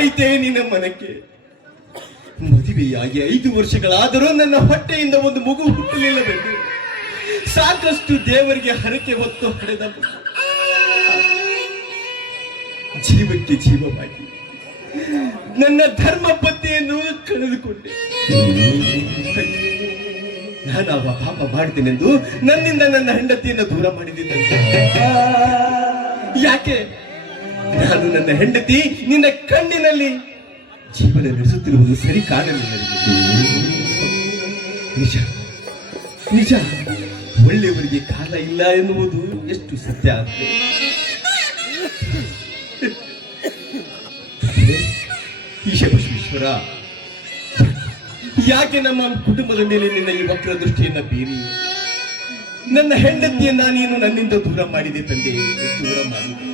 ಏನಾಯಿತೇ ನಿನ್ನ ಮನಕ್ಕೆ? ಮದುವೆಯಾಗಿ 5 ವರ್ಷಗಳಾದರೂ ನನ್ನ ಹೊಟ್ಟೆಯಿಂದ ಒಂದು ಮಗು ಹುಟ್ಟಲಿಲ್ಲವೆಂದು ಸಾಕಷ್ಟು ದೇವರಿಗೆ ಹರಕೆ ಹೊತ್ತು ಹಡೆದ ಜೀವಕ್ಕೆ ಜೀವವಾಗಿ ನನ್ನ ಧರ್ಮ ಪತ್ನಿಯನ್ನು ಕಳೆದುಕೊಂಡೆ. ನಾನು ಪಾಪ ಮಾಡ್ತೇನೆಂದು ನನ್ನಿಂದ ನನ್ನ ಹೆಂಡತಿಯನ್ನು ದೂರ ಮಾಡಿದ್ದಂತೆ. ಯಾಕೆ? ನಾನು ನನ್ನ ಹೆಂಡತಿ ನಿನ್ನ ಕಣ್ಣಿನಲ್ಲಿ ಜೀವನ ನಡೆಸುತ್ತಿರುವುದು ಸರಿ ಕಾಣಲಿಲ್ಲ. ನಿಜ ನಿಜ, ಒಳ್ಳೆಯವರಿಗೆ ಕಾಲ ಇಲ್ಲ ಎನ್ನುವುದು ಎಷ್ಟು ಸತ್ಯ ಆಗ್ತದೆ. ಈಶಬಸವೇಶ್ವರ, ಯಾಕೆ ನಮ್ಮ ಕುಟುಂಬದ ಮೇಲೆ ನಿನ್ನ ಈ ವಕ್ರ ದೃಷ್ಟಿಯನ್ನ ಬೀರಿ ನನ್ನ ಹೆಂಡತಿಯನ್ನ ನೀನು ನನ್ನಿಂದ ದೂರ ಮಾಡಿದೆ ತಂದೆ, ದೂರ ಮಾಡಿದೆ.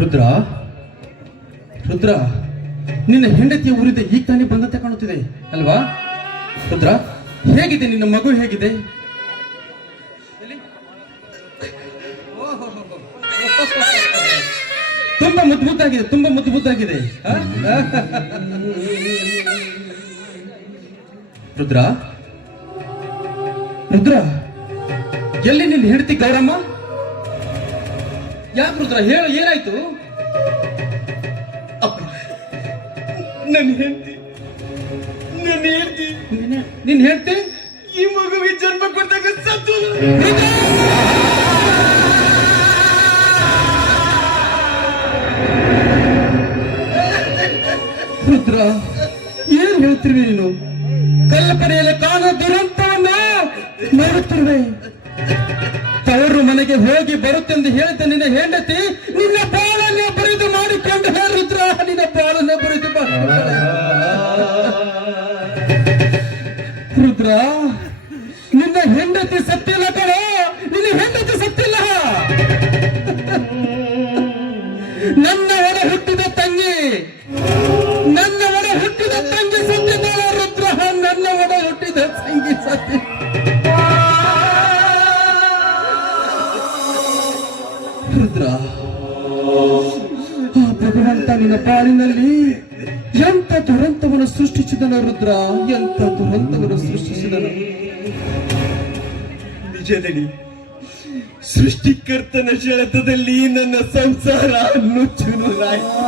ರುದ್ರ, ರುದ್ರ, ನಿನ್ನ ಹೆಂಡತಿಯ ಊರಿದ ಈಗ ತಾನೇ ಬಂದಂತೆ ಕಾಣುತ್ತಿದೆ ಅಲ್ವಾ? ರುದ್ರ, ಹೇಗಿದೆ ನಿನ್ನ ಮಗು? ಹೇಗಿದೆ? ತುಂಬಾ ಮುದ್ದಾಗಿದೆ, ತುಂಬಾ ಮುದ್ದಾಗಿದೆ. ರುದ್ರ, ರುದ್ರ, ಎಲ್ಲಿ ನಿನ್ನ ಹೆಂಡತಿ ಗೌರಮ್ಮ? ಯಾಕೆ ರುದ್ರ, ಹೇಳು, ಏನಾಯ್ತು? ನನ್ನ ಹೆಂಡತಿ, ನನ್ನ ಹೆಂಡತಿ, ನಿನ್ನ ಹೆಂಡತಿ ಈ ಮಗುವಿಗೆ ಜನ್ಮ ಕೊಟ್ಟಾಗ ಸತ್ತು. ರುದ್ರ, ಏನ್ ಹೇಳ್ತಿರುವೆ ನೀನು? ಕಲ್ಪನೆಯಲ್ಲಿ ಕಾಣೋ ದುರಂತವನ್ನ ನೋಡುತ್ತಿರುವೆ. ತವರು ಮನೆಗೆ ಹೋಗಿ ಬರುತ್ತೆಂದು ಹೇಳಿದ ನಿನ್ನ ಹೆಂಡತಿ ನಿನ್ನ ಬಾಳನ್ನೇ ಬರಿದು ಮಾಡಿಕೊಂಡು ರುದ್ರ, ನಿನ್ನ ಬಾಳನ್ನ ಬರಿದು ರುದ್ರ, ನಿನ್ನ ಹೆಂಡತಿ ಸತ್ತಿಲ್ಲ ಕಣೋ, ನಿನ್ನ ಹೆಂಡತಿ ಸತ್ತಿಲ್ಲ. ನನ್ನ ಒಡ ಹುಟ್ಟಿದ ತಂಗಿ, ನನ್ನ ಒಡ ಹುಟ್ಟಿದ ತಂಗಿ ಸತ್ತಿದ್ದಾಳ ರುದ್ರ, ನನ್ನ ಒಡ ಹುಟ್ಟಿದ ತಂಗಿ ಸತ್ತಿ. ರುದ್ರ, ಆ ಭಗವಂತ ನಿನ್ನ ಪಾಲಿನಲ್ಲಿ ಎಂತ ದುರಂತವನ್ನು ಸೃಷ್ಟಿಸಿದನು ರುದ್ರ, ಎಂತ ದುರಂತವನ್ನು ಸೃಷ್ಟಿಸಿದನು. ನಿಜದಲ್ಲಿ ಸೃಷ್ಟಿಕರ್ತನ ಶರತದಲ್ಲಿ ನನ್ನ ಸಂಸಾರ ನುಚ್ಚುನೂರಾಯಿತು.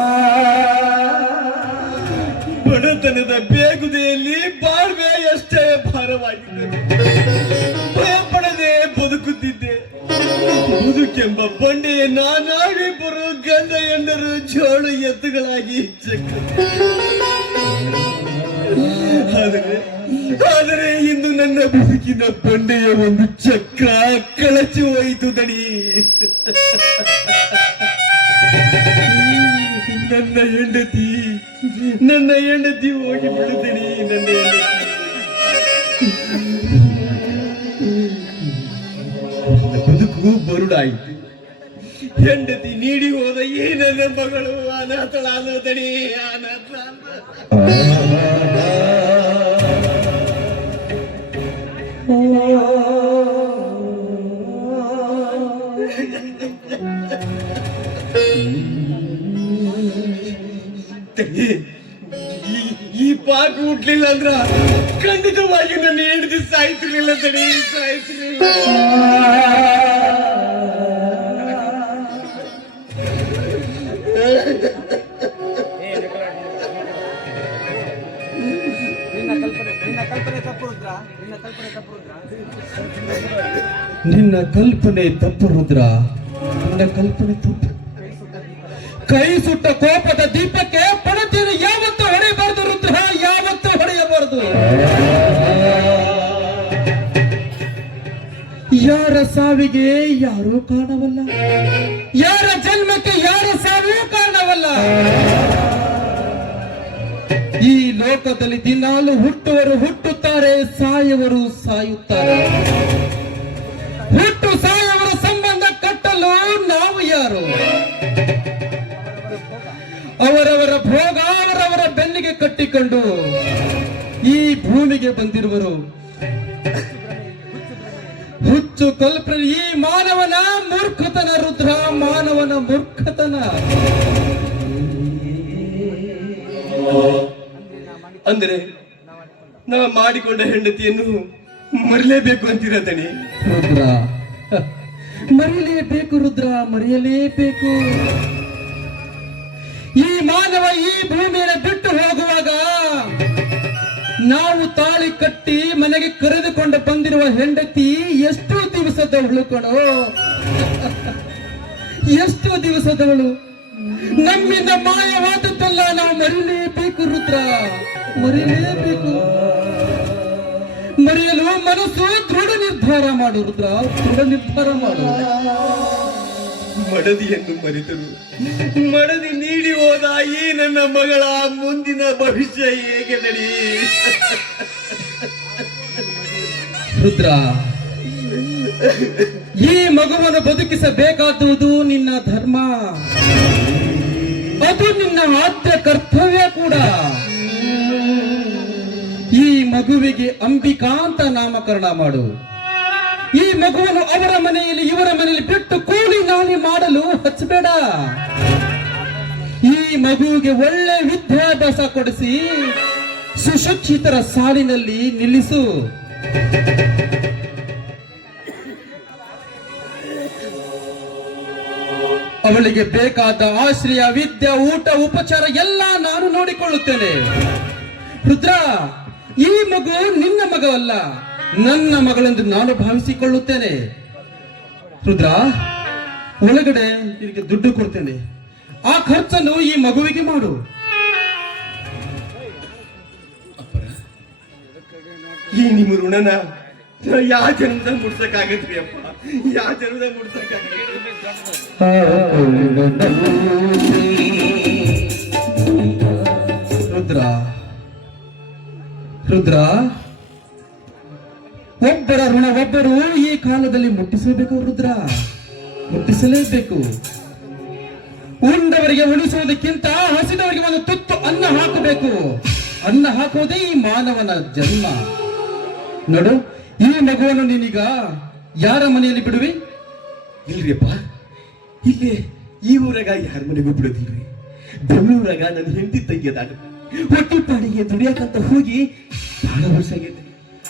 ಬಡತನದ ಬೇಗುದೆಯಲ್ಲಿ ಬಾಳ್ವೆ ಎಷ್ಟೇ ಭಾರವಾಗಿದೆ. ಭಯಪಡದೆ ಬದುಕುತ್ತಿದ್ದೆ. ಬದುಕೆಂಬ ಬಂಡೆಯನ್ನ ನಾವಿಬ್ಬರು ಗಂಡ ಹೆಂಡರು ಜೋಳು ಎತ್ತುಗಳಾಗಿ ಆದರೆ ಇಂದು ನನ್ನ ಬದುಕಿನ ಬಂಡೆಯ ಒಂದು ಚಕ್ರ ಕಳಚಿ ಹೋಯಿತು ದಡಿ. ನನ್ನ ಹೆಂಡತಿ ಹೋಗಿ ಬಿಡುತ್ತಡಿ. ನನ್ನ ಬದುಕು ಬರುಡಾಯಿತು. ಹೆಂಡತಿ ನೀಡಿ ಹೋದ ಈ ನನ್ನ ಮಗಳು ಅನಾಥಳಾದಡಿ, ಅನಾಥ. ಈ ಪಾಕ ಹುಟ್ಲಿಲ್ಲ ಅಂದ್ರ ಖಂಡಿತವಾಗಿ ನನ್ನ ಹೆಂಡತಿ ಸಾಯ್ತಿರ್ಲಿಲ್ಲ ತಡಿ, ಸಾಯ್ತಿರ್ಲಿಲ್ಲ. ನಿನ್ನ ಕಲ್ಪನೆ ತಪ್ಪು ರುದ್ರ, ನಿನ್ನ ಕಲ್ಪನೆ ತಪ್ಪು. ಕೈ ಸುಟ್ಟ ಕೋಪದ ದೀಪಕ್ಕೆ ಪಣತಿಯನ್ನು ಯಾವತ್ತೂ ಹೊಡೆಯಬಾರದು ರುದ್ರ, ಯಾವತ್ತೂ ಹೊಡೆಯಬಾರದು. ಯಾರ ಸಾವಿಗೆ ಯಾರೂ ಕಾರಣವಲ್ಲ, ಯಾರ ಜನ್ಮಕ್ಕೆ ಯಾರ ಸಾವಿಗೂ ಕಾರಣವಲ್ಲ. ಈ ಲೋಕದಲ್ಲಿ ದಿನಾಲು ಹುಟ್ಟುವರು ಹುಟ್ಟುತ್ತಾರೆ, ಸಾಯುವರು ಸಾಯುತ್ತಾರೆ. ಹುಟ್ಟು ಸಾಯುವರ ಸಂಬಂಧ ಕಟ್ಟಲು ನಾವು ಯಾರು? ಅವರವರ ಭೋಗ ಅವರವರ ಬೆನ್ನಿಗೆ ಕಟ್ಟಿಕೊಂಡು ಈ ಭೂಮಿಗೆ ಬಂದಿರುವರು. ಹುಚ್ಚು ಕಲ್ಪನೆ ಈ ಮಾನವನ ಮೂರ್ಖತನ ರುದ್ರ, ಮಾನವನ ಮೂರ್ಖತನ. ಅಂದರೆ ನಾ ಮಾಡಿಕೊಂಡ ಹೆಂಡತಿಯನ್ನು ಮರಿಲೇಬೇಕು ಅಂತೀರ ದಣಿ? ರುದ್ರ, ಮರೆಯಲೇಬೇಕು ರುದ್ರ, ಮರೆಯಲೇಬೇಕು. ಈ ಮಾನವ ಈ ಭೂಮಿಯನ್ನು ಬಿಟ್ಟು ಹೋಗುವಾಗ ನಾವು ತಾಳಿ ಕಟ್ಟಿ ಮನೆಗೆ ಕರೆದುಕೊಂಡು ಬಂದಿರುವ ಹೆಂಡತಿ ಎಷ್ಟು ದಿವಸದವಳು ಕಣೋ, ಎಷ್ಟು ದಿವಸದವಳು. ನಮ್ಮಿಂದ ಮಾಯವಾದದ್ದಲ್ಲ, ನಾವು ಮರೆಯಲೇಬೇಕು ರುದ್ರ, ಮರೆಯಲೇಬೇಕು. ಮರೆಯಲು ಮನಸ್ಸು ದೃಢ ನಿರ್ಧಾರ ಮಾಡು ರುದ್ರ, ದೃಢ ನಿರ್ಧಾರ ಮಾಡು. ಮಡದಿಯನ್ನು ಮರೆತರು ಮಡದಿ ನೀಡಿ ಹೋದ ಈ ನನ್ನ ಮಗಳ ಮುಂದಿನ ಭವಿಷ್ಯ ಹೇಗೆ ದಣಿ? ರುದ್ರ, ಈ ಮಗುವನ್ನು ಬದುಕಿಸಬೇಕಾದುದು ನಿನ್ನ ಧರ್ಮ, ಅದು ನಿನ್ನ ಆದ್ಯ ಕರ್ತವ್ಯ ಕೂಡ. ಈ ಮಗುವಿಗೆ ಅಂಬಿಕಾ ಅಂತ ನಾಮಕರಣ ಮಾಡು. ಈ ಮಗುವನ್ನು ಅವರ ಮನೆಯಲ್ಲಿ ಇವರ ಮನೆಯಲ್ಲಿ ಬಿಟ್ಟು ಕೂಲಿ ನಾಲಿ ಮಾಡಲು ಹಚ್ಚಬೇಡ. ಈ ಮಗುವಿಗೆ ಒಳ್ಳೆ ವಿದ್ಯಾಭ್ಯಾಸ ಕೊಡಿಸಿ ಸುಶಿಕ್ಷಿತರ ಸಾಲಿನಲ್ಲಿ ನಿಲ್ಲಿಸು. ಅವಳಿಗೆ ಬೇಕಾದ ಆಶ್ರಯ, ವಿದ್ಯೆ, ಊಟ, ಉಪಚಾರ ಎಲ್ಲ ನಾನು ನೋಡಿಕೊಳ್ಳುತ್ತೇನೆ. ರುದ್ರ, ಈ ಮಗು ನಿನ್ನ ಮಗವಲ್ಲ, ನನ್ನ ಮಗಳೆಂದು ನಾನು ಭಾವಿಸಿಕೊಳ್ಳುತ್ತೇನೆ. ರುದ್ರ, ಒಳಗಡೆ ಇದಕ್ಕೆ ದುಡ್ಡು ಕೊಡ್ತೇನೆ, ಆ ಖರ್ಚನ್ನು ಈ ಮಗುವಿಗೆ ಮಾಡು. ಈ ನಿಮ್ಮ ಋಣನ ಯಾವ ಜನದ ಮುಡ್ಸಕ್ಕಾಗತ್ರಿ ಅಪ್ಪ, ಯಾವ ಜನದ ಮುಡ್ಸಕ್ಕಾಗತ್ರಿ? ರುದ್ರ, ರುದ್ರ, ಒಬ್ಬರ ಋಣ ಒಬ್ಬರು ಈ ಕಾಲದಲ್ಲಿ ಮುಟ್ಟಿಸಬೇಕು ರುದ್ರ, ಮುಟ್ಟಿಸಲೇಬೇಕು. ಉಂಡವರಿಗೆ ಉಣಿಸುವುದಕ್ಕಿಂತ ಹಸಿದವರಿಗೆ ಒಂದು ತುತ್ತು ಅನ್ನ ಹಾಕಬೇಕು. ಅನ್ನ ಹಾಕುವುದೇ ಈ ಮಾನವನ ಜನ್ಮ. ನೋಡು, ಈ ಮಗುವನ್ನು ನೀನೀಗ ಯಾರ ಮನೆಯಲ್ಲಿ ಬಿಡುವಿ? ಇಲ್ರಿಯಪ್ಪ, ಇಲ್ಲಿ ಈ ಊರಾಗ ಯಾರ ಮನೆಗೂ ಬಿಡೋದಿಲ್ರಿ. ಬೆಂಗಳೂರಾಗ ನನ್ನ ಹೆಂಡತಿ ತಂಗಿಯದಾಡ ಹೊಟ್ಟಿ ಪಾಡಿಗೆ ದುಡಿಯಾಕಂತ ಹೋಗಿ ಬಹಳ ವರ್ಷ ಆಗೈತೆ.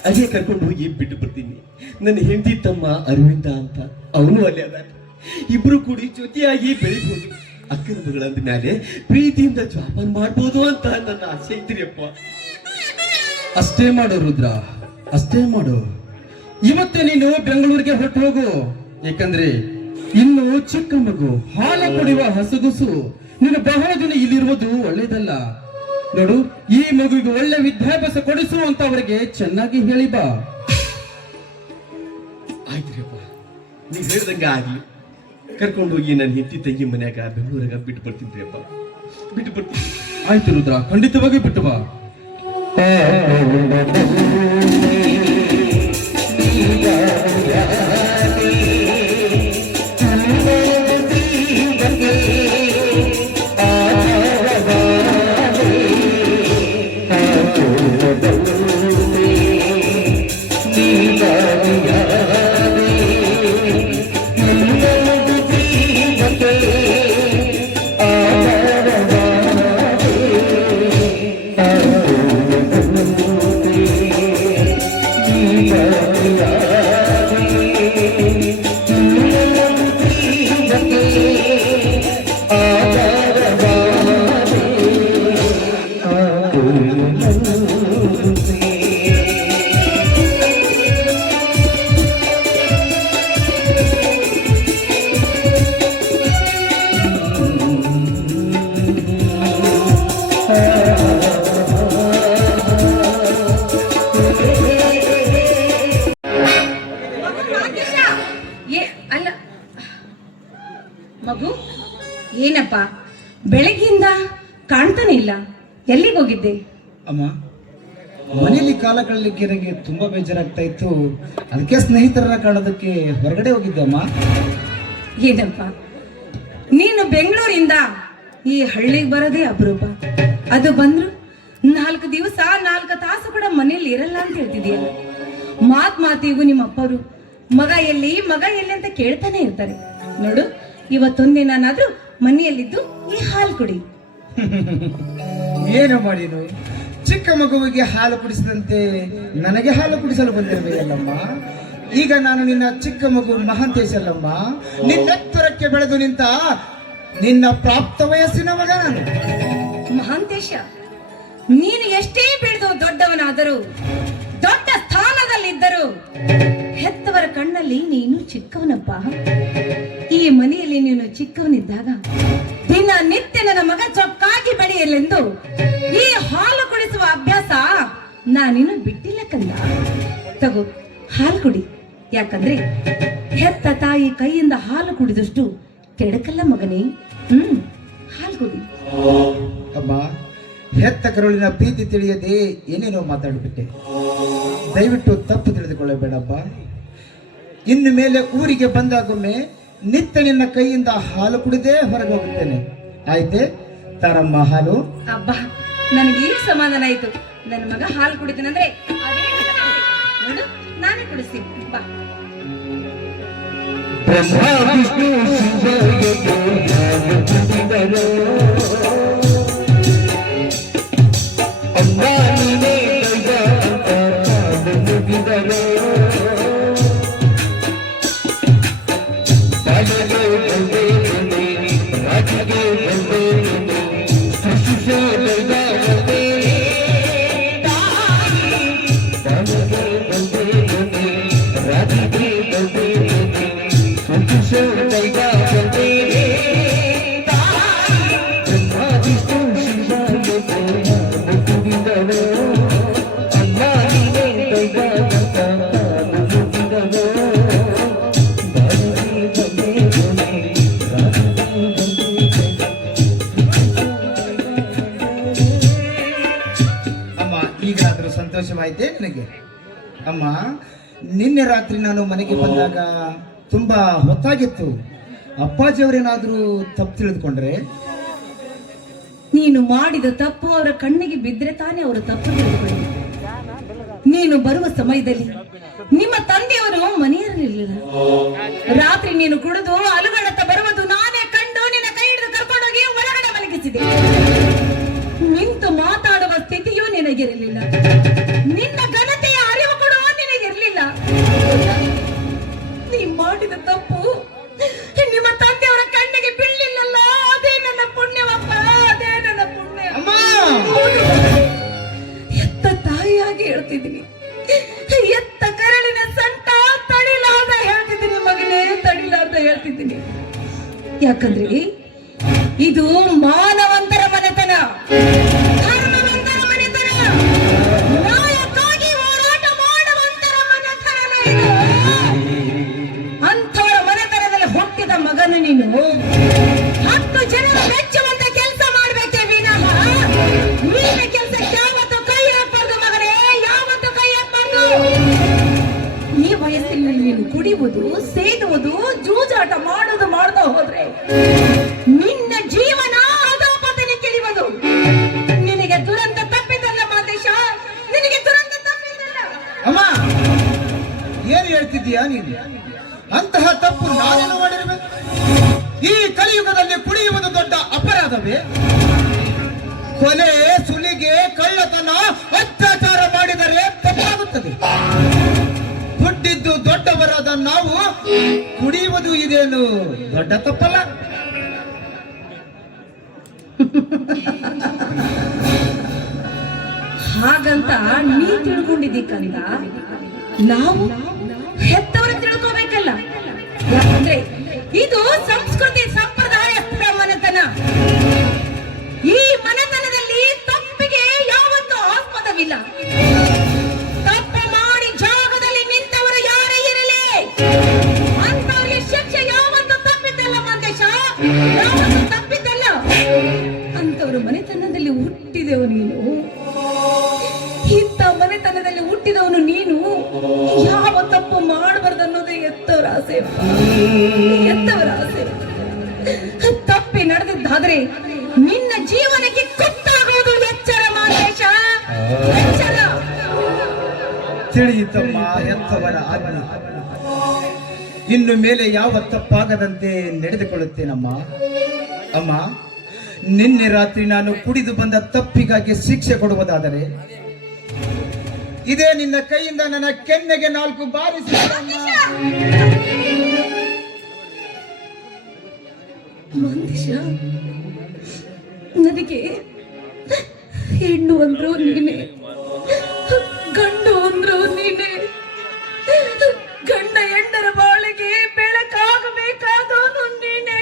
ಅದೇ ಕರ್ಕೊಂಡು ಹೋಗಿ ಬಿಟ್ಟು ಬರ್ತೀನಿ. ನನ್ನ ಹೆಂಡತಿ ತಮ್ಮ ಅರವಿಂದ ಅಂತ, ಅವನು ಅಲ್ಲೇ ಅದಾನ. ಇಬ್ರು ಕೂಡಿ ಜೊತೆಯಾಗಿ ಬೆಳಿಬಹುದು. ಅಕ್ಕನ ಮಗಳಂದ ಮೇಲೆ ಪ್ರೀತಿಯಿಂದ ಜೋಪಾನ ಮಾಡ್ಬೋದು ಅಂತ ನನ್ನ ಆಸೆ ಐತ್ರಿಯಪ್ಪ. ಅಷ್ಟೇ ಮಾಡು ರುದ್ರ, ಅಷ್ಟೇ ಮಾಡು. ಇವತ್ತೇ ನೀನು ಬೆಂಗಳೂರಿಗೆ ಹೊರಟು ಹೋಗು. ಏಕೆಂದ್ರೆ ಇನ್ನು ಚಿಕ್ಕ ಮಗು, ಹಾಲು ಕುಡಿಯುವ ಹಸುಗುಸು. ನೀನು ಬಹಳ ದಿನ ಇಲ್ಲಿರುವುದು ಒಳ್ಳೇದಲ್ಲ. ನೋಡು, ಈ ಮಗುವಿಗೆ ಒಳ್ಳೆ ವಿದ್ಯಾಭ್ಯಾಸ ಕೊಡಿಸು ಅಂತ ಅವರಿಗೆ ಚೆನ್ನಾಗಿ ಹೇಳಿ ಬಾ. ಆಯ್ತ್ರಿಯಪ್ಪ, ನೀವ್ ಹೇಳ್ದಂಗ ಆಗ್ಲಿ. ಕರ್ಕೊಂಡು ಹೋಗಿ ನನ್ನ ಹೆಂಡತಿ ತಂಗಿ ಮನ್ಯಾಗ ಬೆಂಗಳೂರಾಗ ಬಿಟ್ಟು ಬರ್ತೀನಿ ಅಪ್ಪ, ಬಿಟ್ಟು ಬರ್ತೀನಿ. ಆಯ್ತು ರುದ್ರ, ಖಂಡಿತವಾಗಿ ಬಿಟ್ಟು ಬಾ. ಮಗು, ಏನಪ್ಪ ಬೆಳಗ್ಗಿಂದ ಕಾಣ್ತಾನೆ ಇಲ್ಲ, ಎಲ್ಲಿಗೆ ಹೋಗಿದ್ದೆ? ಅಮ್ಮ, ಮನೆಯಲ್ಲಿ ಕಾಲ ಕಳಲಿಕ್ಕೆ ನನಗೆ ತುಂಬಾ ಬೇಜಾರಾಗ್ತಾ ಇತ್ತು. ಅದಕ್ಕೆ ಸ್ನೇಹಿತರನ್ನ ಕಾಣೋದಕ್ಕೆ ಹೊರಗಡೆ ಹೋಗಿದ್ದೆ ಅಮ್ಮ. ಏನಪ್ಪ, ನೀನು ಬೆಂಗಳೂರಿಂದ ಈ ಹಳ್ಳಿಗೆ ಬರೋದೇ ಅಪರೂಪ. ಅದು ಬಂದ್ರು 4 ದಿವಸ 4 ತಾಸು ಕೂಡ ಮನೇಲಿ ಇರಲ್ಲ ಅಂತ ಹೇಳ್ತಿದೀಯ. ಮಾತಿಗೂ ನಿಮ್ಮ ಅಪ್ಪವರು ಮಗ ಎಲ್ಲಿ ಅಂತ ಕೇಳ್ತಾನೆ ಇರ್ತಾರೆ. ನೋಡು, ಇವತ್ತೊಂದಿನಾದ್ರೂ ಮನೆಯಲ್ಲಿದ್ದು ಈ ಹಾಲು ಕುಡಿ. ಏನು ಮಾಡಿನು? ಚಿಕ್ಕ ಮಗುವಿಗೆ ಹಾಲು ಕುಡಿಸಿದಂತೆ ನನಗೆ ಹಾಲು ಕುಡಿಸಲು ಬಂದಿರಬೇಕಲ್ಲಮ್ಮ. ಈಗ ನಾನು ನಿನ್ನ ಚಿಕ್ಕ ಮಗು ಮಹಾಂತೇಶ ಅಲ್ಲಮ್ಮ, ನಿನ್ನೆತ್ತರಕ್ಕೆ ಬೆಳೆದು ನಿಂತ ನಿನ್ನ ಪ್ರಾಪ್ತ ವಯಸ್ಸಿನ ಮಗ ನಾನು. ಮಹಾಂತೇಶ, ನೀನು ಎಷ್ಟೇ ಬೆಳೆದು ದೊಡ್ಡವನಾದರೂ, ದೊಡ್ಡ ಸ್ಥಾನದಲ್ಲಿದ್ದರೂ ಹೆತ್ತವರ ಕಣ್ಣಲ್ಲಿ ನೀನು ಚಿಕ್ಕವನಪ್ಪ. ಈ ಮನೆಯಲ್ಲಿ ನೀನು ಚಿಕ್ಕವನಿದ್ದಾಗ ದಿನನಿತ್ಯ ನನ್ನ ಮಗ ಚೊಕ್ಕಾಗಿ ಬೆಳೆಯಲೆಂದು ಈ ಹಾಲು ಕುಡಿಸುವ ಅಭ್ಯಾಸ ನಾನಿನ್ನು ಬಿಟ್ಟಿಲ್ಲ ಕಂದ. ತಗೋ, ಹಾಲು ಕುಡಿ. ಯಾಕಂದ್ರೆ ಹೆತ್ತ ತಾಯಿ ಕೈಯಿಂದ ಹಾಲು ಕುಡಿದಷ್ಟು ಕೆಡಕಲ್ಲ ಮಗನೇ. ಹಾಲು ಕುಡಿ. ಅಮ್ಮ, ಹೆತ್ತ ಕರುಳಿನ ಪ್ರೀತಿ ತಿಳಿಯದೆ ಏನೇನೋ ಮಾತಾಡ್ಬಿಟ್ಟೆ. ದಯವಿಟ್ಟು ತಪ್ಪು ತಿಳಿದುಕೊಳ್ಳಬೇಡಪ್ಪ. ಇನ್ನು ಮೇಲೆ ಊರಿಗೆ ಬಂದಾಗೊಮ್ಮೆ ನಿತ್ಯ ನಿನ್ನ ಕೈಯಿಂದ ಹಾಲು ಕುಡಿದೇ ಹೊರಗೆ ಹೋಗುತ್ತೇನೆ. ಆಯ್ತೆ ತಾರಮ್ಮ ಹಾಲು? ಅಬ್ಬಾ, ನನಗೆ ಈಗ ಸಮಾಧಾನ ಆಯ್ತು. ನನ್ನ ಮಗ ಹಾಲು ಕುಡಿತಾನಂದ್ರೆ ಅದೇ ನೋಡು, ನಾನೇ ಕುಡಿಸ್ತೀನಿ ಬಾ. ಈಗಾದ್ರೂ ಸಂತೋಷವಾಯಿತೆ ನಿನಗೆ? ಅಮ್ಮ, ನಿನ್ನೆ ರಾತ್ರಿ ನಾನು ಮನೆಗೆ ಬಂದಾಗ ತುಂಬಾ ಹೊತ್ತಾಗಿತ್ತು. ಅಪ್ಪಾಜಿಯವರೇನಾದ್ರೂ ತಪ್ಪು ತಿಳಿದುಕೊಂಡ್ರೆ? ನೀನು ಮಾಡಿದ ತಪ್ಪು ಅವರ ಕಣ್ಣಿಗೆ ಬಿದ್ದರೆ ತಾನೇ ಅವರು ತಪ್ಪು ತಿಳಿದುಕೊಳ್ಳಿ. ನೀನು ಬರುವ ಸಮಯದಲ್ಲಿ ನಿಮ್ಮ ತಂದೆಯವರು ಮನೆಯಲ್ಲಿರಲಿಲ್ಲ. ರಾತ್ರಿ ನೀನು ಕುಡಿದು ಅಲುಗಾಡತ್ತ ಬರುವುದು ನಾನೇ ಕಂಡು ನಿನ್ನ ಕೈ ಹಿಡಿದು ಕರ್ಕೊಂಡೋಗಿ ಒಳಗಡೆ ಮಲಗಿಸಿದೆ. ನಿಂತು ಮಾತಾಡುವ ಸ್ಥಿತಿಯೂ ನಿನಗಿರಲಿಲ್ಲ. ನಿನ್ನ ಘನತೆಯ ಅರಿವು ಕೂಡ ನಿನಗಿರಲಿಲ್ಲ. ನೀ ಮಾಡಿದ ತಪ್ಪು ನಿಮ್ಮ ತಂದೆಯವರ ಕಣ್ಣಿಗೆ ಬೀಳಲಿಲ್ಲಲ್ಲ, ಅದೇ ನನ್ನ ಪುಣ್ಯವಪ್ಪ, ಅದೇ ನನ್ನ ಪುಣ್ಯ. ಎತ್ತ ತಾಯಿಯಾಗಿ ಹೇಳ್ತಿದ್ದೀನಿ, ಎತ್ತ ಕರಳಿನ ಸಂಟ ತಡಿಲಾದ ಹೇಳ್ತಿದ್ದೀನಿ ಮಗನೇ, ತಡಿಲಾದ ಹೇಳ್ತಿದ್ದೀನಿ. ಯಾಕಂದ್ರೆ ಇದು ಮಾನವಂತರ ಮನೆತನ, ಧರ್ಮವಂತರ ಮನೆತನ, ನ್ಯಾಯಕ್ಕಾಗಿ ಹೋರಾಟ ಮಾಡುವಂತರ ಮನೆತನ ಇದು. ಅಂಥವರ ಮನೆತನದಲ್ಲಿ ಹುಟ್ಟಿದ ಮಗನು ನೀನು 10 ಜನರ ಮೆಚ್ಚುವಂತ ಕೆಲಸ ಮಾಡ್ಬೇಕೆ ವಿನಃ ನಿನ್ನ ಕೆಲಸಕ್ಕೆ ಯಾವತ್ತು ಕೈ ಹಾಕಬಾರ್ದು ಮಗನೇ, ಯಾವತ್ತು ಕೈ ಹಾಕಬಾರ್ದು. ಈ ವಯಸ್ಸಿನಲ್ಲಿ ನೀನು ಕುಡಿಯುವುದು, ಸೇದುವುದು, ಜೂಜಾಟ ಮಾಡುವುದು ಮಾಡ್ತಾ ಹೋದ್ರೆ ನಿನ್ನ ಜೀವನ ಅಧೋಪತನಕ್ಕೆ ಕೆಳಿಯುವುದು. ನಿನಗೆ ದುರಂತ ತಪ್ಪಿದಲ್ಲ ಮಾದೇಶ, ನಿನಗೆ ದುರಂತ ತಪ್ಪಿದಲ್ಲ. ಅಮ್ಮ, ಏನು ಹೇಳ್ತಿದ್ದೀಯಾ ನೀನು? ಅಂತಹ ತಪ್ಪು ನಾನೇನು ಮಾಡಿರಬೇಕು? ಈ ಕಲಿಯುಗದಲ್ಲಿ ಕುಡಿಯುವುದು ದೊಡ್ಡ ಅಪರಾಧವೇ? ಕೊಲೆ, ಸುಲಿಗೆ, ಕಳ್ಳತನ, ಅತ್ಯಾಚಾರ ಮಾಡಿದರೆ ತಪ್ಪಾಗುತ್ತದೆ. ಹುಟ್ಟಿದ್ದು ದೊಡ್ಡವರಾದ ನಾವು ಕುಡಿಯುವುದು ಇದೇನು ದೊಡ್ಡ ತಪ್ಪಲ್ಲ? ಹಾಗಂತ ನೀ ತಿಳ್ಕೊಂಡಿದ್ದೀ ಕಂದ. ನಾವು ಹೆತ್ತವರು ತಿಳ್ಕೋಬೇಕಲ್ಲ. ಯಾಕಂದ್ರೆ ಇದು ಸಂಸ್ಕೃತಿ ಸಂಪ್ರದಾಯ ಮನೆತನ. ಈ ಮನೆತನದಲ್ಲಿ ತಪ್ಪಿಗೆ ಯಾವತ್ತೂ ಆಸ್ಪದವಿಲ್ಲ. ತಪ್ಪು ಮಾಡಿ ಜಾಗದಲ್ಲಿ ನಿಂತವರು ಯಾರೇ ಇರಲಿ ಅಂತವರಿಗೆ ಶಿಕ್ಷೆ ಯಾವತ್ತೂ ತಪ್ಪಿದ್ದಲ್ಲ ಮಂದೇಶ, ಯಾವತ್ತೂ ತಪ್ಪಿದ್ದಲ್ಲ. ಅಂತವರು ಮನೆತನದಲ್ಲಿ ಹುಟ್ಟಿದೆವು ನೀನು. ಇಂಥ ಮನೆತನದಲ್ಲಿ ಹುಟ್ಟಿದವನು ನೀನು ಯಾವ ತಪ್ಪು ಮಾಡಬಾರ್ದು ಅನ್ನೋದೇ ಎತ್ತವರ ಆಸೆ, ಎತ್ತವರ ಆಸೆ. ತಪ್ಪಿ ನಡೆದಿದ್ದಾದ್ರೆ ನಿನ್ನ ಜೀವನಕ್ಕೆ ಕುತ್ತಾಗುವುದು ಎಚ್ಚರ ಮಾದೇಶ, ಎಚ್ಚರ. ತಿಳಿಯಿತಮ್ಮ ಎತ್ತವರ ಆಜ್ಞೆ. ಇನ್ನು ಮೇಲೆ ಯಾವ ತಪ್ಪಾಗದಂತೆ ನಡೆದುಕೊಳ್ಳುತ್ತೇನಮ್ಮ. ಅಮ್ಮ, ನಿನ್ನೆ ರಾತ್ರಿ ನಾನು ಕುಡಿದು ಬಂದ ತಪ್ಪಿಗಾಗಿ ಶಿಕ್ಷೆ ಕೊಡುವುದಾದರೆ ಇದೇ ನಿನ್ನ ಕೈಯಿಂದ ನನ್ನ ಕೆನ್ನೆಗೆ 4 ಬಾರಿಸಿ. ಮಾದೇಶ, ನನಗೆ ಹೆಣ್ಣು ಅಂದ್ರು ನೀನೆ, ಗಂಡು ಅಂದ್ರು ನೀನೆ. ಗಂಡ ಹೆಣ್ಣರ ಬಾಳಿಗೆ ಬೆಳಕಾಗಬೇಕಾದವನು ನೀನೆ.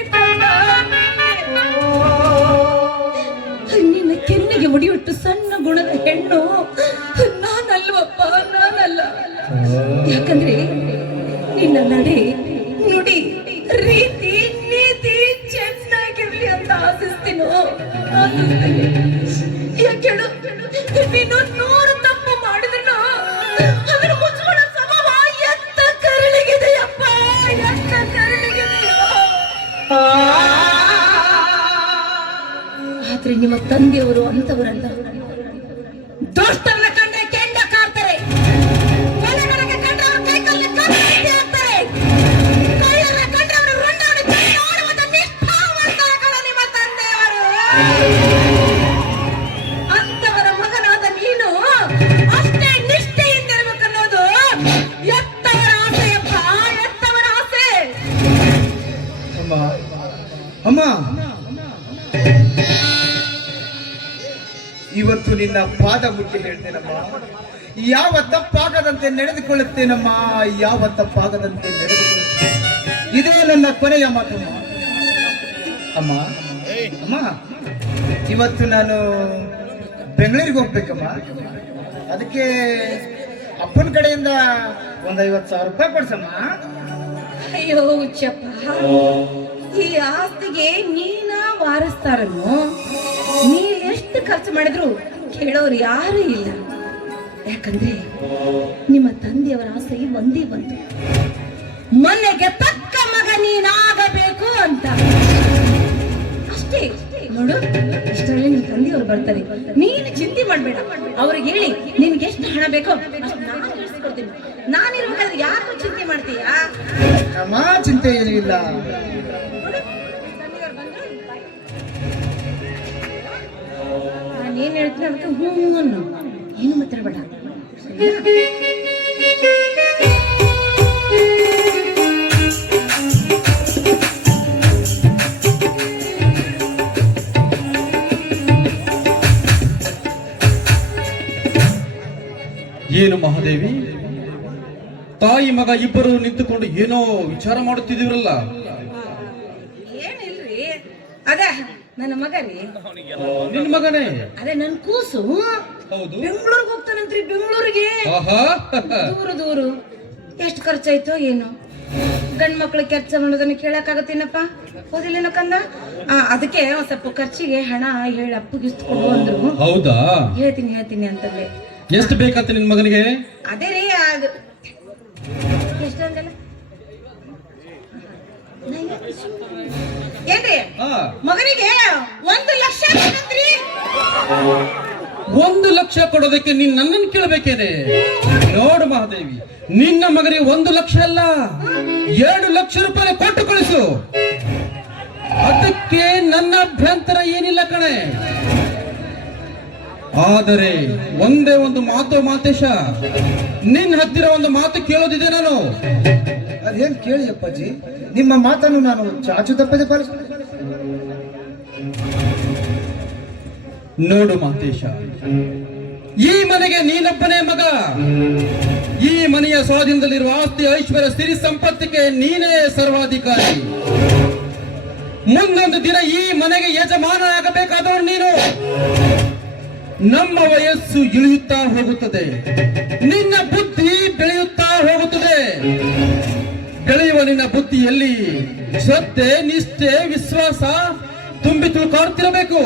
ನಿನ್ನ ಕೆನ್ನೆಗೆ ಒಡಿಯುಟ್ಟು ಸಣ್ಣ ಗುಣದ ಹೆಣ್ಣು ನಾನಲ್ವಪ್ಪ, ನಾನಲ್ಲ. ಯಾಕಂದ್ರೆ ನಿನ್ನ ನಡೆ, ನುಡಿ, ರೀತಿ, ನೀತಿ ಚೆನ್ನಾಗಿರ್ಲಿ ಅಂತ ಆಶಿಸ್ತೀನೋ. ಯಾಕೇಳು, ನೀನು 100 ತಪ್ಪು ಮಾಡಿದ್ರು ಅದರ ಮುಚ್ಚುಗಳ ಸಮವ ಎತ್ತ ಕರಳಿಗಿದೆಯಪ್ಪ, ಎತ್ತ ಕರಳಿಗಿದೆಯೋ. ಆದ್ರೆ ನಿಮ್ಮ ತಂದೆಯವರು ಅಂತವರಲ್ಲ. ದುಷ್ಟರನ್ನ ಕಂಡ್ರೆ ಕೆಂಡ ಕಾಡ್ತಾರೆ, ಕೊಲೆಗಡಕ ಕಂಡ್ರೆ ಅವ್ರ ಕೈಕಲ್ಲಿ ಕತ್ತಿ ಹಾಕ್ತಾರೆ, ಕಳ್ಳರನ್ನ ಕಂಡ್ರೆ ಅವರು ರುಂಡಾಡಿ ನೋಡುವಂತ ನಿಷ್ಠಾವಂತಗಳ ನಿಮ್ಮ ತಂದೆಯವರು. ಅಂತವರ ಮಗನಾದ ನೀನು ಅಷ್ಟೇ ನಿಷ್ಠೆಯಿಂದ ಇರಬೇಕನ್ನೋದು ಎತ್ತವರ ಆಸೆಯಪ್ಪ, ಎತ್ತವರ ಆಸೆ. ಅಮ್ಮ, ಅಮ್ಮ, ಇವತ್ತು ನಿನ್ನ ಪಾದ ಮುಟ್ಟಿ ಹೇಳ್ತೇನಮ್ಮ, ಯಾವ ತಪ್ಪಾಗದಂತೆ ನಡೆದುಕೊಳ್ಳುತ್ತೇನಮ್ಮ, ಯಾವ ತಪ್ಪಾಗದಂತೆ ನಡೆದುಕೊಳ್ಳುತ್ತೇನೆ. ಇದೇ ನನ್ನ ಕೊನೆಯ ಮಾತಮ್ಮ. ಅಮ್ಮ, ಅಮ್ಮ, ಇವತ್ತು ನಾನು ಬೆಂಗಳೂರಿಗೆ ಹೋಗ್ಬೇಕಮ್ಮ. ಅದಕ್ಕೆ ಅಪ್ಪನ ಕಡೆಯಿಂದ ಒಂದು 50,000 ರೂಪಾಯಿ ಕೊಡ್ಸಮ್ಮ. ಅಯ್ಯೋ ಹುಚ್ಚಪ್ಪ, ಈ ಆಸ್ತಿಗೆ ನೀನ ವಾರಸ್ತಾರನ್ನು. ನೀ ಎಷ್ಟು ಖರ್ಚು ಮಾಡಿದ್ರು ಕೇಳೋರು ಯಾರು ಇಲ್ಲ. ಯಾಕಂದ್ರೆ ನಿಮ್ಮ ತಂದೆಯವರ ಆಸೆ ಒಂದೇ ಒಂದು, ಮನೆಗೆ ತಕ್ಕ ಮಗ ನೀನಾಗಬೇಕು ಅಂತ ಅಷ್ಟೇ. ನೋಡು, ಇಷ್ಟರಲ್ಲಿ ನಿಮ್ಮ ತಂದೆಯವರು ಬರ್ತಾರೆ. ನೀನು ಚಿಂತೆ ಮಾಡ್ಬೇಡ. ಅವ್ರಿಗೆ ಹೇಳಿ ನಿನ್ಗೆ ಎಷ್ಟು ಹಣ ಬೇಕೋ ಅಷ್ಟು ನಾನು ಇಳಿಸ್ಕೊಡ್ತೀನಿ. ನಾನಿರ್ಬೇಕಾದ್ರೆ ಯಾರು ಚಿಂತೆ ಮಾಡ್ತೀಯಾ? ಅಮ್ಮ, ಚಿಂತೆ ಏನೂ ಇಲ್ಲ. ನಾನೇನ್ ಹೇಳ್ತೀನಿ ಅದಕ್ಕೆ ಹ್ಞೂ ಅನ್ನು, ಏನು ಮಾತಾಡಬೇಡ. ಏನು ಮಹಾದೇವಿ, ತಾಯಿ ಮಗ ಇಬ್ಬರು ನಿಂತುಕೊಂಡು ಏನೋ ವಿಚಾರ ಮಾಡುತ್ತಿದ್ದೀರಲ್ಲ? ಏನಿಲ್ರಿ, ಅದೇ ನನ್ನ ಮಗ ರೀ. ನಿನ್ ಮಗನೇ? ಅದೇ ನನ್ ಕೂಸು ಹೌದು. ಬೆಂಗಳೂರಿಗೆ ಹೋಗ್ತಾನಂತ್ರಿ. ಬೆಂಗಳೂರಿಗೆ ಆಹಾ, ದೂರ ಎಷ್ಟು ಖರ್ಚಾಯ್ತೋ ಏನು. ಗಂಡ್ ಮಕ್ಳಿಗೆ ಕೆಲಸ ಮಾಡೋದನ್ನ ಕೇಳಕ್ಕಾಗತ್ತೇನಪ್ಪ, ಓದಿಲ್ಲೇನೋ ಕಂದ. ಅದಕ್ಕೆ ಒಂದ್ ಸ್ವಲ್ಪ ಖರ್ಚಿಗೆ ಹಣ ಹೇಳಿ ಅಪ್ಪಗೆ ಇಸ್ಕೊಂಡು ಅಂದ್ರು. ಹೌದಾ? ಹೇಳ್ತೀನಿ ಅಂತಂದೆ. ಎಷ್ಟು ಬೇಕಂತ ನಿನ್ ಮಗನಿಗೆ? ಅದೇ ರೀ, ಅದು ಎಷ್ಟು ಅಂದಲ್ಲ ಏನ್ರಿ, ಮಗನಿಗೆ 1 ಲಕ್ಷ ಬೇಕಂತ್ರಿ. 1 ಲಕ್ಷ ಕೊಡೋದಕ್ಕೆ ನೀನ್ ನನ್ನನ್ನು ಕೇಳಬೇಕೇನೆ? ನೋಡು ಮಹಾದೇವಿ, ನಿನ್ನ ಮಗನಿಗೆ 1 ಲಕ್ಷ ಅಲ್ಲ 2 ಲಕ್ಷ ರೂಪಾಯಿ ಕೊಟ್ಟು ಕಳಿಸು. ಅದಕ್ಕೆ ನನ್ನ ಅಭ್ಯಂತರ ಏನಿಲ್ಲ ಕಣೆ. ಆದರೆ ಒಂದೇ ಒಂದು ಮಾತು ಮಾತೇಶ, ನಿನ್ ಹತ್ತಿರ ಒಂದು ಮಾತು ಕೇಳೋದಿದೆ ನಾನು. ಅದೇನ್ ಕೇಳಿ ಅಪ್ಪಾಜಿ, ನಿಮ್ಮ ಮಾತನ್ನು ನಾನು ಚಾಚು ತಪ್ಪದೆ ಪಾಲಿಸ್ತೇನೆ. ನೋಡು ಮಾತೇಶ, ಈ ಮನೆಗೆ ನೀನೊಬ್ಬನೇ ಮಗ. ಈ ಮನೆಯ ಸ್ವಾಧೀನದಲ್ಲಿರುವ ಆಸ್ತಿ ಐಶ್ವರ್ಯ ಸಿರಿ ಸಂಪತ್ತಿಗೆ ನೀನೇ ಸರ್ವಾಧಿಕಾರಿ. ಮುಂದೊಂದು ದಿನ ಈ ಮನೆಗೆ ಯಜಮಾನ ಆಗಬೇಕಾದವನು ನೀನು. ನಮ್ಮ ವಯಸ್ಸು ಇಳಿಯುತ್ತಾ ಹೋಗುತ್ತದೆ, ನಿನ್ನ ಬುದ್ಧಿ ಬೆಳೆಯುತ್ತಾ ಹೋಗುತ್ತದೆ. ಬೆಳೆಯುವ ನಿನ್ನ ಬುದ್ಧಿಯಲ್ಲಿ ಶ್ರದ್ಧೆ, ನಿಷ್ಠೆ, ವಿಶ್ವಾಸ ತುಂಬಿ ತುಳುಕಾಡುತ್ತಿರಬೇಕು.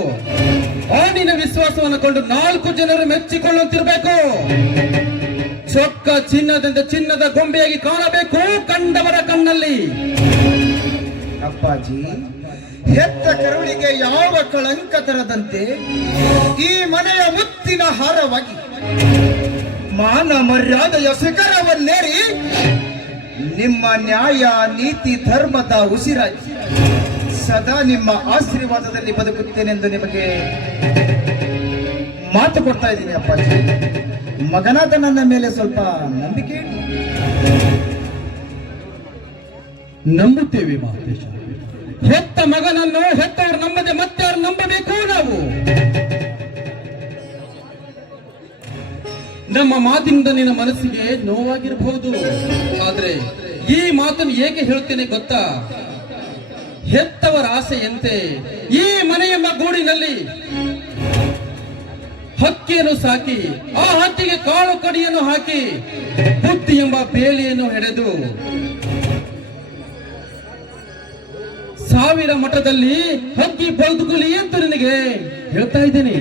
ಆ ನಿನ್ನ ವಿಶ್ವಾಸವನ್ನು ಕೊಂಡು 4 ಜನರು ಮೆಚ್ಚಿಕೊಳ್ಳುತ್ತಿರಬೇಕು. ಚೊಕ್ಕ ಚಿನ್ನದಿಂದ ಚಿನ್ನದ ಗೊಂಬೆಯಾಗಿ ಕಾಣಬೇಕು ಕಂಡವರ ಕಣ್ಣಲ್ಲಿ. ಅಪ್ಪಾಜಿ, ಹೆತ್ತ ಕರುಳಿಗೆ ಯಾವ ಕಳಂಕ ತರದಂತೆ ಈ ಮನೆಯ ಮುತ್ತಿನ ಹಾರವಾಗಿ ಮಾನ ಮರ್ಯಾದೆಯ ಶಿಖರವನ್ನೇರಿ ನಿಮ್ಮ ನ್ಯಾಯ ನೀತಿ ಧರ್ಮದ ಉಸಿರಾಗಿ ಸದಾ ನಿಮ್ಮ ಆಶೀರ್ವಾದದಲ್ಲಿ ಬದುಕುತ್ತೇನೆಂದು ನಿಮಗೆ ಮಾತು ಕೊಡ್ತಾ ಇದ್ದೀನಿ ಅಪ್ಪಾಜಿ. ಮಗನಾದ ನನ್ನ ಮೇಲೆ ಸ್ವಲ್ಪ ನಂಬಿಕೆ ಇಡಿ. ನಂಬುತ್ತೇವೆ ಮಹಂತೇಶ. ಹೆತ್ತ ಮಗನನ್ನು ಹೆತ್ತವರು ನಂಬದೆ ಮತ್ತಾರು ನಂಬಬೇಕು ನಾವು? ನಮ್ಮ ಮಾತಿನಿಂದ ನಿನ್ನ ಮನಸ್ಸಿಗೆ ನೋವಾಗಿರಬಹುದು, ಆದ್ರೆ ಈ ಮಾತನ್ನು ಏಕೆ ಹೇಳ್ತೇನೆ ಗೊತ್ತಾ? ಹೆತ್ತವರ ಆಸೆಯಂತೆ ಈ ಮನೆಯೆಂಬ ಗೂಡಿನಲ್ಲಿ ಹಕ್ಕಿಯನ್ನು ಸಾಕಿ ಆ ಹಕ್ಕಿಗೆ ಕಾಳು ಕಡಿಯನ್ನು ಹಾಕಿ ಬುದ್ಧಿ ಎಂಬ ಬೇಲಿಯನ್ನು ಹೆಡೆದು ಸಾವಿರ ಮಠದಲ್ಲಿ ಹಕ್ಕಿ ಬದುಕಲಿ ಅಂತ ನಿನಗೆ ಹೇಳ್ತಾ ಇದ್ದೇನೆ.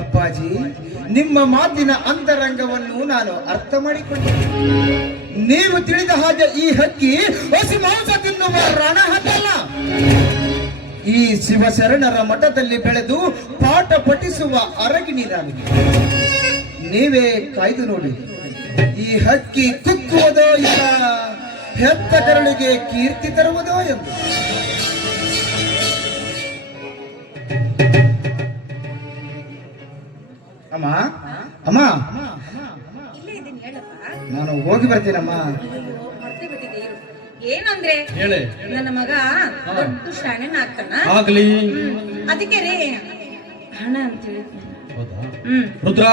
ಅಪ್ಪಾಜಿ, ನಿಮ್ಮ ಮಾತಿನ ಅಂತರಂಗವನ್ನು ನಾನು ಅರ್ಥ ಮಾಡಿಕೊಂಡೆ. ನೀವು ತಿಳಿದ ಹಾಗೆ ಈ ಹಕ್ಕಿ ಹಸಿ ಮಾಂಸ ತಿನ್ನುವ ರಣಹದ್ದಲ್ಲ. ಈ ಶಿವಶರಣರ ಮಠದಲ್ಲಿ ಬೆಳೆದು ಪಾಠ ಪಠಿಸುವ ಅರಗಿಣಿ ನಾನು. ನೀವೇ ಕಾಯ್ದು ನೋಡಿ, ಈ ಹಕ್ಕಿ ಕುಕ್ಕುವುದೋ ಇಲ್ಲ ಹೆತ್ತ ಕರಳಿಗೆ ಕೀರ್ತಿ ತರುವುದೋ ಎಂದು. ಅಮ್ಮ ಅಮ್ಮ ಇಲ್ಲೇ ಇದೀನಿ ಹೇಳಪ್ಪ. ನಾನು ಹೋಗಿ ಬರ್ತೀನಮ್ಮ. ಅಯ್ಯೋ, ಮರ್ತೇ ಬಿಟ್ಟಿದ್ದೆ ಇರು. ಏನಂದ್ರೆ ಹೇಳೆ. ನನ್ನ ಮಗ ದೊಡ್ಡ ಶಾಣೆನ ಆಗ್ತಾನ. ಆಗ್ಲಿ. ಅದಕ್ಕೆ ರೀ ಹಣ ಅಂತ ಹೇಳಿದ್ನ. ಹೌದಾ? ಹ್ಮ್. ರುದ್ರ,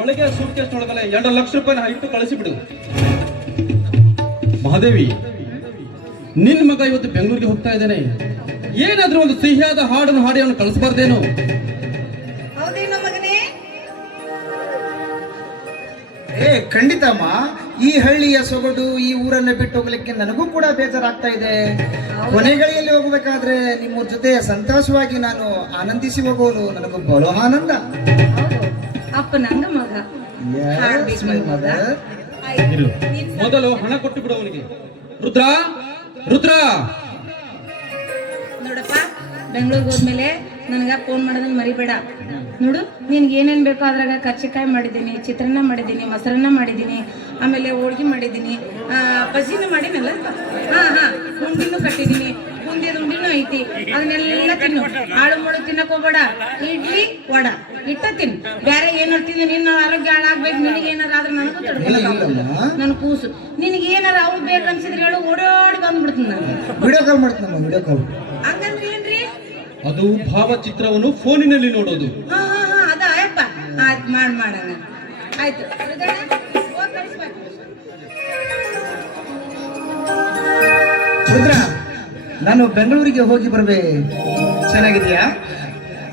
ಒಳಗೆ ಸೂಟ್ಕೇಸ್ ಒಳಗಲ್ಲ 2 ಲಕ್ಷ ರೂಪಾಯಿ ಇಟ್ಟು ಕಳಿಸಿಬಿಡು. ಮಹಾದೇವಿ, ನಿನ್ ಮಗ ಇವತ್ತು ಬೆಂಗಳೂರಿಗೆ ಹೋಗ್ತಾ ಇದ್ದಾನೆ. ಏನಾದ್ರೂ ಒಂದು ಸಿಹಿಯಾದ ಹಾಡನ್ನು ಹಾಡಿ ಅವನು ಕಳಿಸಬಾರ್ದೇನು? ಹೌದೇನೋ ಮಗನೇ? ಖಂಡಿತಮ್ಮ. ಈ ಹಳ್ಳಿಯ ಸೊಗಡು, ಈ ಊರನ್ನ ಬಿಟ್ಟು ಹೋಗ್ಲಿಕ್ಕೆ ನನಗೂ ಕೂಡ ಬೇಜಾರಾಗ್ತಾ ಇದೆ. ಕೊನೆಗಳಿಯಲ್ಲಿ ಹೋಗ್ಬೇಕಾದ್ರೆ ನಿಮ್ಮ ಜೊತೆ ಸಂತೋಷವಾಗಿ ನಾನು ಆನಂದಿಸಿ ಹೋಗೋದು ನನಗೂ ಬಹಳ ಆನಂದ. ಹೌದು, ಅಪ್ಪ ನಂಗ ಮಗ ಹಾಡ್ಬೇಕು ಮಗ. ಆಯ್ತು. ಇರು. ನೀನ್ ಮೊದಲು ಹಣ ಕೊಟ್ಟು ಬಿಡು ಅವನಿಗೆ. ರುದ್ರ, ರುದ್ರ, ನೋಡಪ್ಪ, ಬೆಂಗಳೂರಿಗೆ ಹೋದ್ಮೇಲೆ ನನಗ ಫೋನ್ ಮಾಡೋದನ್ನ ಮರಿಬೇಡ. ನೋಡು, ನಿನ್ಗೆ ಏನೇನ್ ಬೇಕೋ ಅದ್ರಾಗ ಕರ್ಚಿಕಾಯಿ ಮಾಡಿದ್ದೀನಿ, ಚಿತ್ರಾನ್ನ ಮಾಡಿದ್ದೀನಿ, ಮೊಸರನ್ನ ಮಾಡಿದ್ದೀನಿ, ಆಮೇಲೆ ಹೋಳ್ಗಿ ಮಾಡಿದ್ದೀನಿ, ಬಜ್ಜಿನೂ ಮಾಡಿನಲ್ಲ. ಹಾ, ಉಂಡಿನೂ ಕಟ್ಟಿದ್ದೀನಿ, ಬುಂದಿದ ಉಂಡಿನೂ ಐತಿ. ಅದನ್ನೆಲ್ಲ ತಿನ್ನು. ಆಳು ಮುಳು ತಿನ್ನಕ್ ಹೋಗ್ಬೇಡ. ಇಡ್ಲಿ ವಡ ಇಟ್ಟ ತಿನ್. ಬೇರೆ ಏನಾರು ತಿಂದು ನಿನ್ನ ಆರೋಗ್ಯ ಹಾಳಾಗ್ಬೇಕು. ನಿನಗೆ ಏನಾರ ಆದ್ರೆ ನನಗೂ ತಡ್ಕೊಳಕ್ ನನ್ ಕೂಸು. ನಿನಗೆ ಏನಾರ ಅವ್ಳು ಬೇಕನ್ಸಿದ್ರೆ ಹೇಳು, ಓಡೋಡಿ ಬಂದ್ಬಿಡ್ತೀನಿ ನಾನು. ವಿಡಿಯೋ ಕಾಲ್ ಮಾಡ್ತೀನಿ. ವಿಡಿಯೋ ಕಾಲ್ ಹಂಗಂದ್ರೆ ಏನ್ರಿ? ಅದು ಭಾವಚಿತ್ರವನ್ನು ಫೋನಿನಲ್ಲಿ ನೋಡೋದು. ಹಾ ಅದ ಅಯ್ಯಪ್ಪ. ಆಯ್ತು, ಮಾಡೋಣ. ಆಯ್ತು, ಹೋಗ್ ಕಳಿಸ್ಬೇಕು. ರುದ್ರ, ನಾನು ಬೆಂಗಳೂರಿಗೆ ಹೋಗಿ ಬರ್ಬೇ. ಚೆನ್ನಾಗಿದೆಯಾ?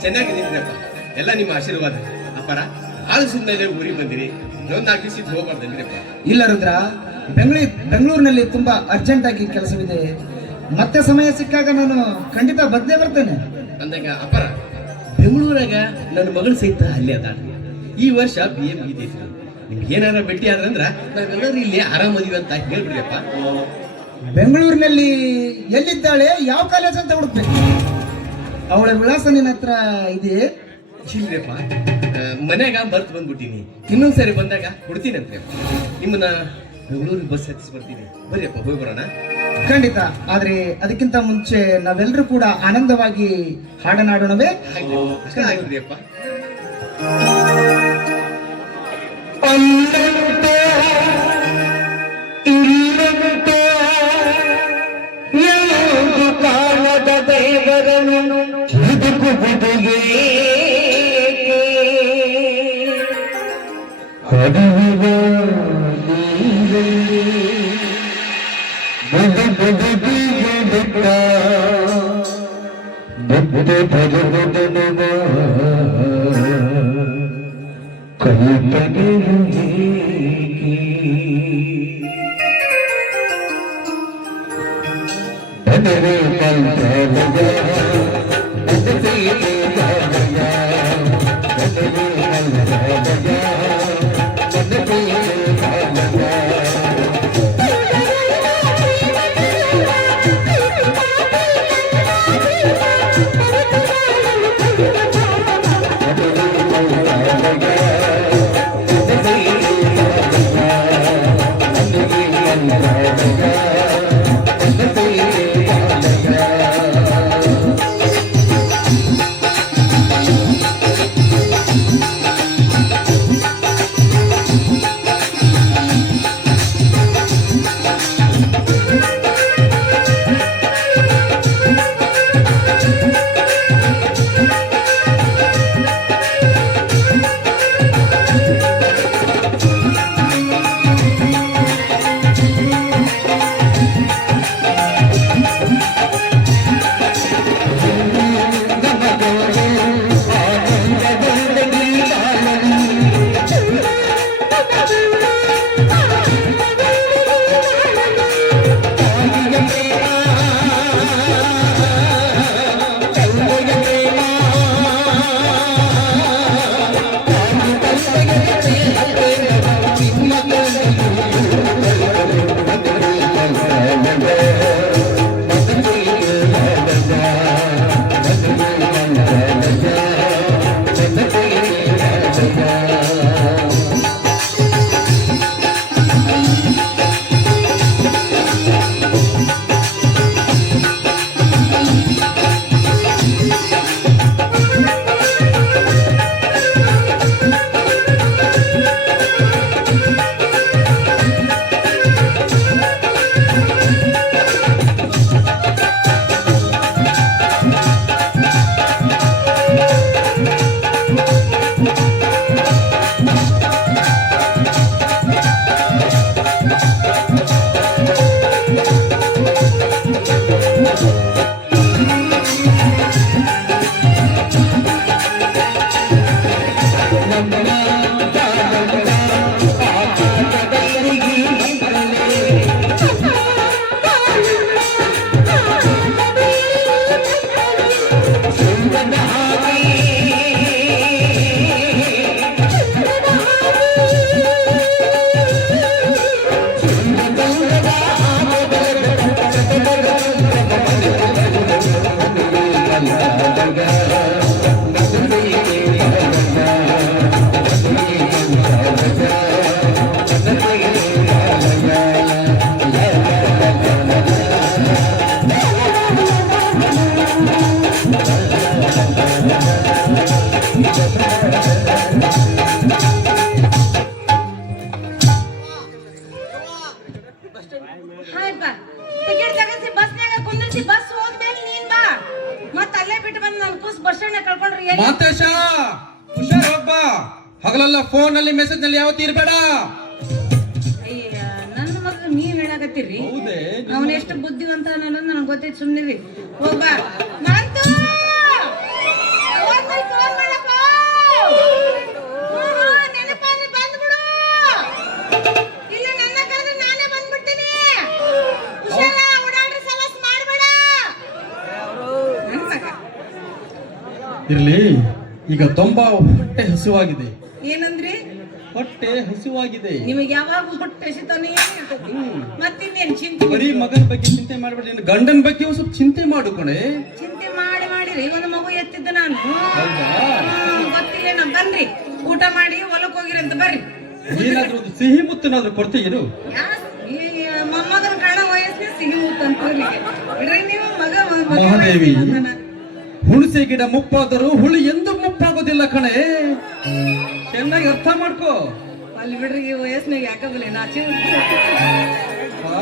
ಚೆನ್ನಾಗಿದ್ದೀನಿರಪ್ಪ. ಎಲ್ಲ ನಿಮ್ಮ ಆಶೀರ್ವಾದ. ಅಪ್ಪರ ಆಲಸಿದ ಮೇಲೆ ಊರಿಗೆ ಬಂದಿರಿ. ಇನ್ನೊಂದು 4 ದಿವಸ ಹೋಗ್ಬಾರ್ದಂದ್ರಪ್ಪ. ಇಲ್ಲ ರುದ್ರ, ಬೆಂಗಳೂರಿನಲ್ಲಿ ತುಂಬಾ ಅರ್ಜೆಂಟ್ ಆಗಿ ಕೆಲಸವಿದೆ. ಮತ್ತೆ ಸಮಯ ಸಿಕ್ಕಾಗ ನಾನು ಖಂಡಿತ ಬಂದೇ ಬರ್ತೇನೆ. ಅಂದಾಗ ಅಪ್ಪರ ಬೆಂಗಳೂರಾಗ ನನ್ನ ಮಗಳು ಸಹಿತ ಅಲ್ಲಿ ಅದಾಳ. ಈ ವರ್ಷ BA ಮುಗಿದೈತಿ. ನಿಮ್ಗೆ ಏನಾರ ಭೇಟಿ ಆದ್ರಂದ್ರ ನಾವೆಲ್ಲರೂ ಇಲ್ಲಿ ಆರಾಮದೀವಿ ಅಂತ ಹೇಳ್ಬಿಡ್ರಪ್ಪ. ಬೆಂಗಳೂರಿನಲ್ಲಿ ಎಲ್ಲಿದ್ದಾಳೆ, ಯಾವ ಕಾಲೇಜ್ ಅಂತ ಹುಡುಕ್ಬೇಕು. ಅವಳ ವಿಳಾಸ ನಿನ್ನ ಹತ್ರ ಇದೆಯೇ? ಇಲ್ರಿಯಪ್ಪ, ಮನ್ಯಾಗ ಬರ್ತ್ ಬಂದ್ಬಿಟ್ಟಿನಿ. ಇನ್ನೊಂದ್ಸರಿ ಬಂದಾಗ ಕೊಡ್ತೀನಿ ಅಂತ್ರಿಯಪ್ಪ. ನಿಮ್ಮನ್ನ ಬೆಂಗಳೂರಿಗೆ ಬಸ್ ಹತ್ತಿಸಿ ಬರ್ತೀನಿ. ಬರ್ರಿಯಪ್ಪ, ಹೋಗಿ ಬರೋಣ. ಖಂಡಿತ. ಆದ್ರೆ ಅದಕ್ಕಿಂತ ಮುಂಚೆ ನಾವೆಲ್ಲರೂ ಕೂಡ ಆನಂದವಾಗಿ ಹಾಡನಾಡೋಣವೇ? ಆಗ್ರಿಯಪ್ಪ. ಫೋನ್ ನಲ್ಲಿ ಮೆಸೇಜ್ ನಲ್ಲಿ ಯಾವತ್ತೂ ಇರಬೇಡ. ಅಯ್ಯ ನನ್ನ ಮಗ ನೀವ್ ಹೇಳಕತ್ತೀರಿ ಹೌದೇ? ಅವನ ಎಷ್ಟು ಬುದ್ಧಿವಂತ ಅನ್ನೋದು ನನಗೆ ಗೊತ್ತೈತಿ. ಸುಮ್ಮನಿರಿ ಹೋಗ ನಂತು ಫೋನ್ ಮಾಡಪ್ಪ. ನೆನಪಾದ್ರೆ ಬಂದ್ಬಿಡು. ಇಲ್ಲ ನನ್ನ ಕರೆದ್ರೆ ನಾನೇ ಬಂದ್ಬಿಡ್ತೀನಿ. ಹುಷಾರ, ಓಡಾಡ್ರಿ, ಸವಾಸ್ ಮಾಡ್ಬೇಡ. ನನ್ನ ಮಗ ಇರ್ಲಿ, ಈಗ ತುಂಬಾ ಹೊಟ್ಟೆ ಹಸಿವಾಗಿದೆ. ಏನಂದ್ರಿ? ಹೊಟ್ಟೆ ಹಸಿವಾಗಿದೆ. ನಿಮಗೆ ಯಾವಾಗ ಹೊಟ್ಟೆ ಹಸಿತಾನೆ ಇರ್ತೈತಿ. ಮತ್ತಿನ್ನೇನ್ ಚಿಂತೆ? ಬರೀ ಮಗನ ಬಗ್ಗೆ ಚಿಂತೆ ಮಾಡ್ಬೇಡಿ, ನಿನ್ನ ಗಂಡನ ಬಗ್ಗೆ ಒಂದ್ ಸ್ವಲ್ಪ ಚಿಂತೆ ಮಾಡು ಕಣೆ. ಚಿಂತೆ ಮಾಡಿರಿ ಒಂದು ಮಗು ಎತ್ತಿದ್ದ ನಾನು. ಹೌದಾ? ಗೊತ್ತಿಲ್ಲ, ನಾ ಬನ್ರಿ ಊಟ ಮಾಡಿ ಹೊಲಕ್ ಹೋಗಿರಂತ ಬರ್ರಿ. ಏನಾದ್ರೂ ಒಂದು ಸಿಹಿ ಮುತ್ತನಾದ್ರೂ ಕೊಡ್ತೀಯೇನು? ಮೊಮ್ಮಗನ ಕಾಣ ವಯಸ್ಸಿನ ಸಿಹಿ ಮುತ್ತ ಅಂತ ಬಿಡ್ರಿ ನೀವು. ಮಗ ಮಹಾದೇವಿ, ಹುಣಸೆ ಗಿಡ ಮುಪ್ಪಾದರೂ ಹುಳಿ ಎಂದು ಮುಪ್ಪಾಗೋದಿಲ್ಲ ಕಣೆ. ಚೆನ್ನಾಗಿ ಅರ್ಥ ಮಾಡ್ಕೋ. ಅಲ್ಲಿ ಬಿಡ್ರಿ, ಈ ವಯಸ್ಸಿನಾಗ ಯಾಕಬಲ್ಲ ನಾಚಿ. ಆ?